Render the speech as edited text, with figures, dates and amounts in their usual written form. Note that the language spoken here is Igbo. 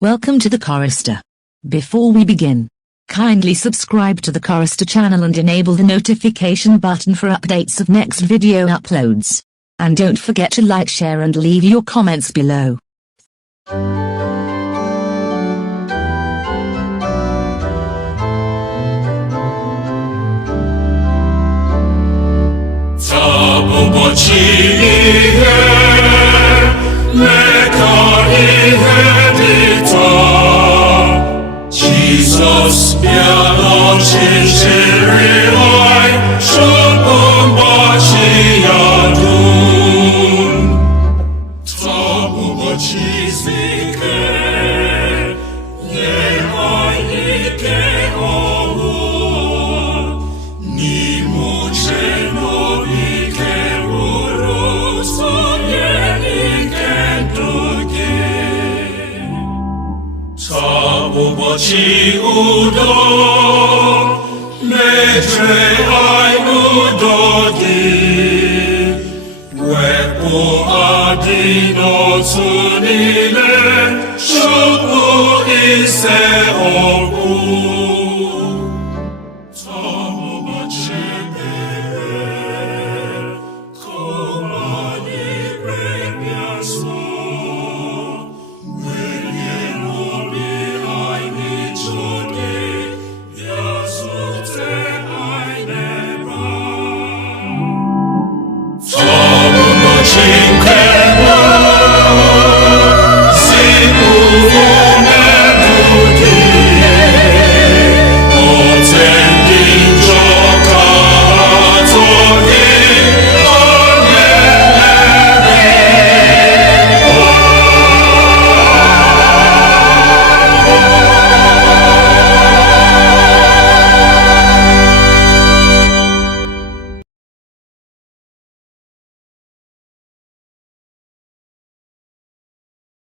Welcome to the Chorister. Before we begin, kindly subscribe to the Chorister channel and enable the notification button for updates of next video uploads. And don't forget to like, share and leave your comments below. Jisus pianoczycieli oj, Chupu ngbachi-ya dum. Tabu bocizike, niechaj nke-nbu, Nim'uche no nke-nbu, Tuye nke-ndu-Gi. Ụbọchị udo, Mejue ndu-Gi, Wepu adigh-n'otu nile, Chupu ise-okwu.